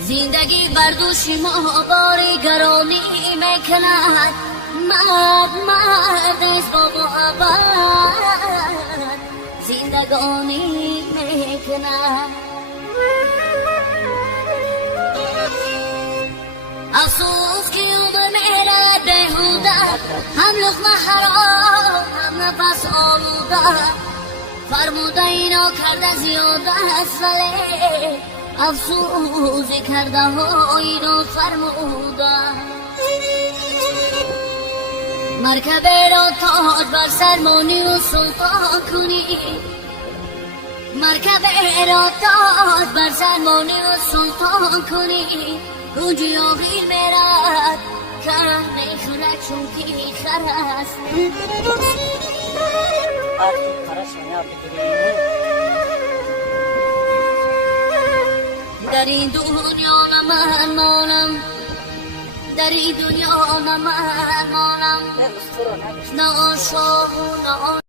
زندگی بر دوش ما باری گرانی میکند، مرد است با محبت زندگانی میکند. افسوس که عمر میرد بیهوده، هم لقمه حرام هم نفس آلوده. فرموده اینا کرده زیاده است ولی افسوس کرده ها اینا فرموده. مرکبه را تاج بر سرمانی و سلطان کنی، مرکبه را تاج بر سرمانی و سلطان کنی. گوجی آبی میرد که میخورد چون که خر است. در این دنیا نه من مانم، در این دنیا نه من مانم، نه آن شاه و نه آن